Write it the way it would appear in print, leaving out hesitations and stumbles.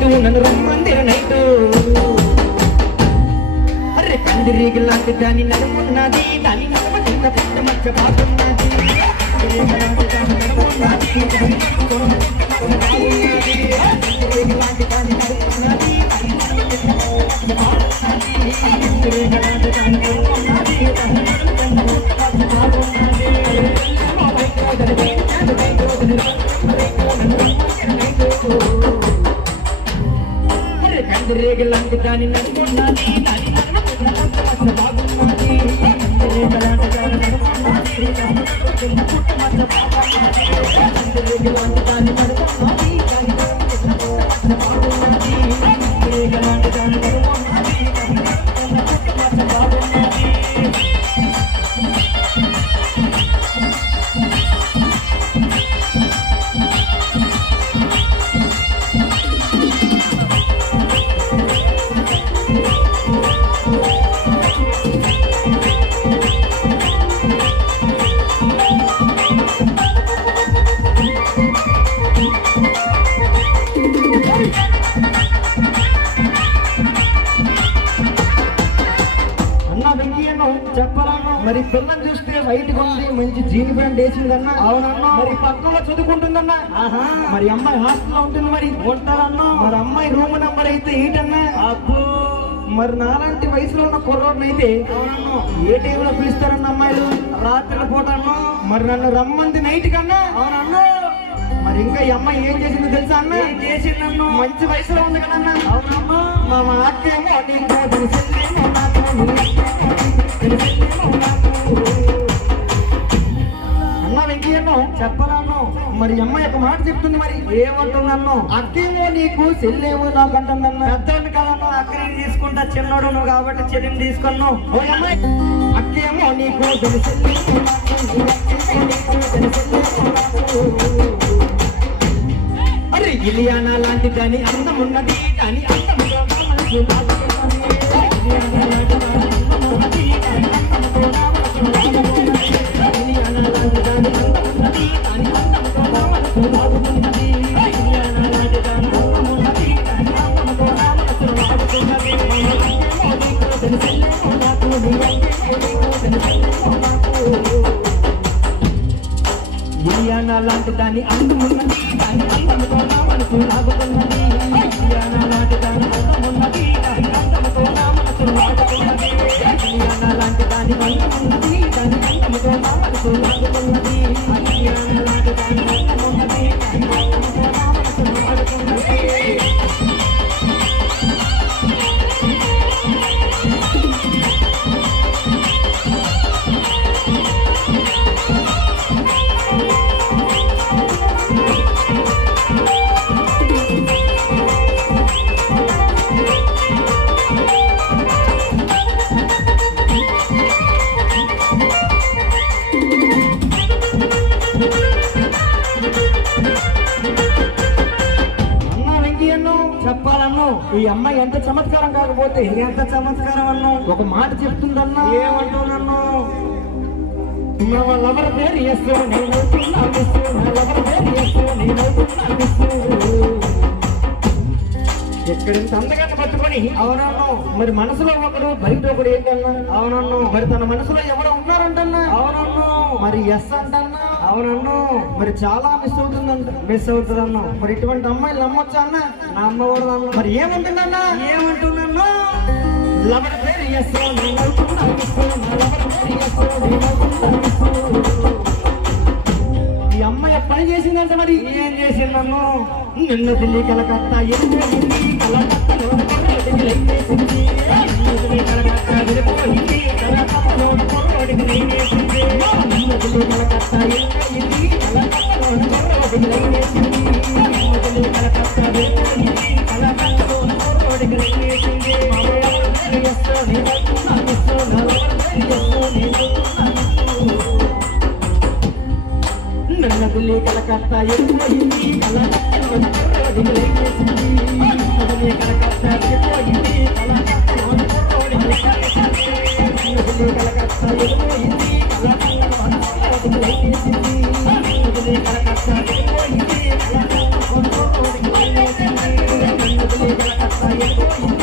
night నన్ను రమ్మందిర night అరే కందిరీగి లాంటి దాని నడుమున్నది దాని నడమ కింద పెద్ద మచ్చ బాగున్నది రేగలాంటి దాని నడుమున్నది దాని నడుమ బాగున్నది రేగలాంటి దాని నడుమున్నది రేగలాంటి దాని నడుమున్నది దాని బాగున్నది రేగలాంటి దాని నడుమున్నది బాగున్నది చెప్పరాను మరి పిల్లని చూస్తే వైట్ ఉంది మంచి జీన్ ప్యాంట్ వేసిందన్నా అవునన్నా మరి పక్కలో చదువుకుంటుందన్నా మరి అమ్మాయి హాస్టల్లో ఉంటుంది మరి ఉంటారన్నా మరి అమ్మాయి రూమ్ నెంబర్ అయితే 8 అన్నా అబ్బో మరి నాలాంటి వయసులో ఉన్న కుర్రోడ్ని అయితే ఏ టైంలో పిలుస్తారన్న అమ్మాయిలు రాత్రి పూట అన్నా మరి నన్ను రమ్మంది నైట్ కన్నా అవునన్నా మరి ఇంకా ఈ అమ్మాయి ఏం చేసిందో తెలుసా అన్న చేసిందన్ను మంచి వయసులో ఉంది కదన్నా అవునమ్మా మా అక్కేమో అన్న వెంకయ్యను చెప్పరాను మరి అమ్మాయి ఒక మాట చెప్తుంది మరి ఏమంటున్నాను అక్కేమో నీకు చెల్లేమో నాకు అంటుందన్న పెద్దోడిని కదన్నా అక్కడిని తీసుకుంటా చిన్నోడు నువ్వు కాబట్టి చెల్లిని తీసుకున్నావు ఓ అమ్మాయి అక్కేమో నీకు అరే ఇలియానా లాంటి దాని అందం ఉన్నది కానీ అందం లాంటి దాని అందమున్నది దాని అందముతో నా మనసు లాగుతున్నది లాంటి దాని అందమున్నది దాని అందముతో నా మనసు లాగుతున్నది లాంటి దాని అందమున్నది దాని అందముతో నా మనసు లాగుతున్నది లాంటి దాని అందమున్నది దాని అందముతో నా మనసు లాగుతున్నది ఈ అమ్మాయి ఎంత చమత్కారం కాకపోతే ఎంత చమత్కారం అన్నా ఒక మాట చెప్తుందన్నా ఏమంటావు నన్ను లవర్ పేరు ఎస్సు నేను లవర్ పేరు ఎస్సు నేను ఎక్కడింత అందగాన్ని పట్టుకొని అవునన్ను మరి మనసులో ఒకడు బయట ఒకడు ఏంటన్నా అవునన్ను మరి తన మనసులో ఎవరో ఉన్నారంటన్నా అవునన్ను మరి ఎస్ అంటన్నా అవునన్ను మరి చాలా మిస్ అవుతుందన్నా మరి ఇటువంటి అమ్మాయిలు నమ్మొచ్చా అన్న నమ్మకూడదు అన్న మరి ఏముంటుందన్నా ఏమంటుందన్నా లవర్ పేరు ఎస్ ఈ అమ్మాయి పని చేసిందంటే మరి ఏం చేసిందన్ను నిన్ను ఢిల్లీ కలకత్తా నన్న ఢిల్లీ కలకత్తా వెళ్ళిపోయింది కలకత్తా అత్త